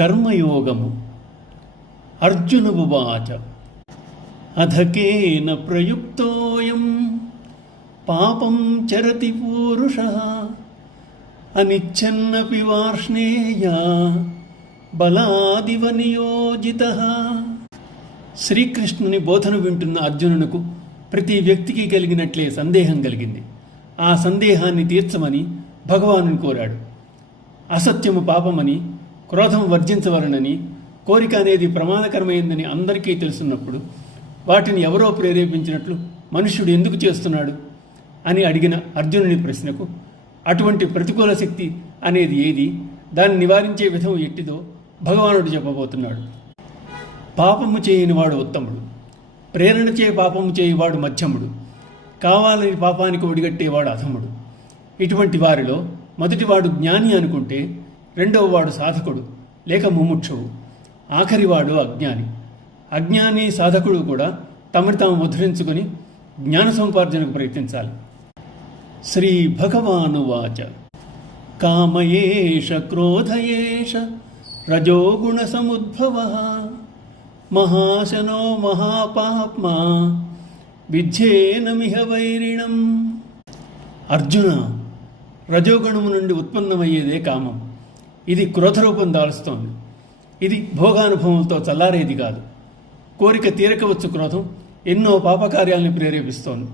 కర్మయోగము. అర్జునువాచ అధకేన ప్రయుక్తోయం పాపం చరతి పూరుషః అనిచ్ఛన్నపి వార్ష్ణేయ బలాదివ నియోజితః. శ్రీకృష్ణుని బోధన వింటున్న అర్జునునకు ప్రతి వ్యక్తికి కలిగినట్లే సందేహం కలిగింది. ఆ సందేహాన్ని తీర్చమని భగవానుని కోరాడు. అసత్యము పాపమని, క్రోధం వర్జించవలనని, కోరిక అనేది ప్రమాదకరమైందని అందరికీ తెలుసున్నప్పుడు వాటిని ఎవరో ప్రేరేపించినట్లు మనుష్యుడు ఎందుకు చేస్తున్నాడు అని అడిగిన అర్జునుని ప్రశ్నకు అటువంటి ప్రతికూల శక్తి అనేది ఏది, దాన్ని నివారించే విధం ఎట్టిదో భగవానుడు చెప్పబోతున్నాడు. పాపము చేయనివాడు ఉత్తముడు, ప్రేరణచే పాపము చేయువాడు మధ్యముడు, కావాలని పాపానికి ఒడిగట్టేవాడు అధముడు. ఇటువంటి వారిలో మొదటివాడు జ్ఞాని అనుకుంటే రెండవ వాడు సాధకుడు లేక ముముక్షువు, ఆఖరివాడు అజ్ఞాని. అజ్ఞాని సాధకుడు కూడా తమని తాము ముద్రించుకొని జ్ఞాన సముపార్జనకు ప్రయత్నించాలి. శ్రీ భగవానువాచ కామయేష క్రోధయేష రజోగుణ సముద్భవః మహాశనో మహాపాప్మా విద్యేనమిహ వైరిణం. అర్జున, రజోగుణము నుండి ఉత్పన్నమయ్యేదే కామం. ఇది క్రోధరూపం దాల్స్తోంది. ఇది భోగానుభవంతో చల్లారేది కాదు. కోరిక తీరకవచ్చు క్రోధం ఎన్నో పాపకార్యాలను ప్రేరేపిస్తోంది.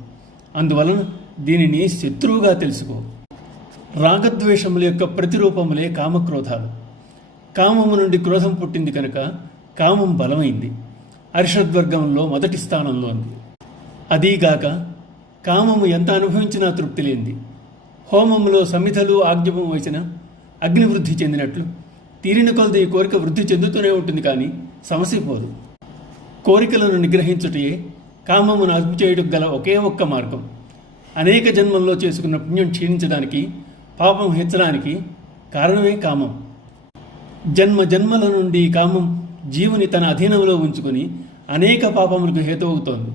అందువలన దీనిని శత్రువుగా తెలుసుకో. రాగద్వేషముల యొక్క ప్రతిరూపములే కామక్రోధాలు. కామము నుండి క్రోధం పుట్టింది కనుక కామం బలమైంది. అరిషద్వర్గంలో మొదటి స్థానంలో ఉంది. అదీగాక కామము ఎంత అనుభవించినా తృప్తి లేనిది. హోమములో సమిధలు ఆజ్ఞము వేసిన అగ్ని వృద్ధి చెందినట్లు తీరిన కొలది ఈ కోరిక వృద్ధి చెందుతూనే ఉంటుంది, కానీ సమసిపోదు. కోరికలను నిగ్రహించుటయే కామమును అదుపు చేయుటకు గల ఒకే ఒక్క మార్గం. అనేక జన్మల్లో చేసుకున్న పుణ్యం క్షీణించడానికి, పాపం హెచ్చడానికి కారణమే కామం. జన్మ జన్మల నుండి కామం జీవుని తన అధీనంలో ఉంచుకొని అనేక పాపములకు హేతువవుతోంది.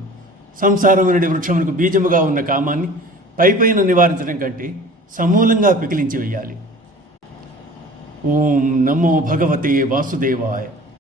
సంసారమునడి వృక్షములకు బీజముగా ఉన్న కామాన్ని పైపైన నివారించడం కంటే సమూలంగా పికిలించి వేయాలి. ఓం నమో భగవతే వాసుదేవాయ.